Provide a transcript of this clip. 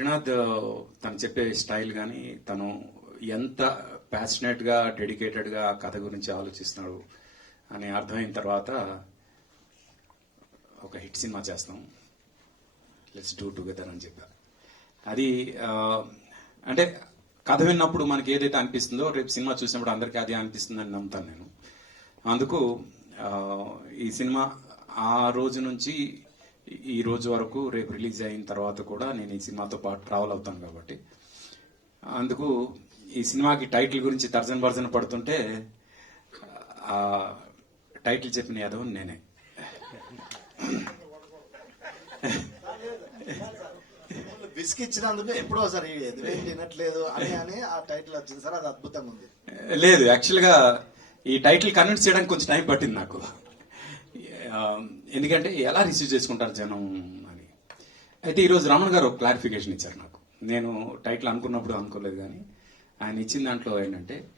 శ్రీనాథ్ తను చెప్పే స్టైల్ కానీ తను ఎంత ప్యాషనేట్గా డెడికేటెడ్గా ఆ కథ గురించి ఆలోచిస్తున్నాడు అని అర్థమైన తర్వాత ఒక హిట్ సినిమా చేస్తాం. లెట్స్ డూ టుగెదర్ అని చెప్పారు అది అంటే కథ విన్నప్పుడు మనకి ఏదైతే అనిపిస్తుందో రేపు సినిమా చూసినప్పుడు అందరికీ అదే అనిపిస్తుందని నమ్ముతాను నేను. అందుకు ఈ సినిమా ఆ రోజు నుంచి ఈ రోజు వరకు రేపు రిలీజ్ అయిన తర్వాత కూడా నేను ఈ సినిమాతో పాటు ట్రావెల్ అవుతాను కాబట్టి. అందుకు ఈ సినిమాకి టైటిల్ గురించి తర్జన భర్జన పడుతుంటే ఆ టైటిల్ చెప్పిన యాదవ్ నేనే. బిస్క్ ఇచ్చినందుకు ఎప్పుడో సార్ తినట్లేదు అని అని ఆ టైటిల్ వచ్చింది. సార్ అది అద్భుతంగా ఉంది. లేదు యాక్చువల్గా ఈ టైటిల్ కన్విన్స్ చేయడానికి కొంచెం టైం పట్టింది నాకు. ఎందుకంటే ఎలా రిసీవ్ చేసుకుంటారు జనం అని. అయితే ఈరోజు రమణ గారు ఒక క్లారిఫికేషన్ ఇచ్చారు నాకు. నేను టైటిల్ అనుకున్నప్పుడు అనుకోలేదు కానీ ఆయన ఇచ్చిన దాంట్లో ఏంటంటే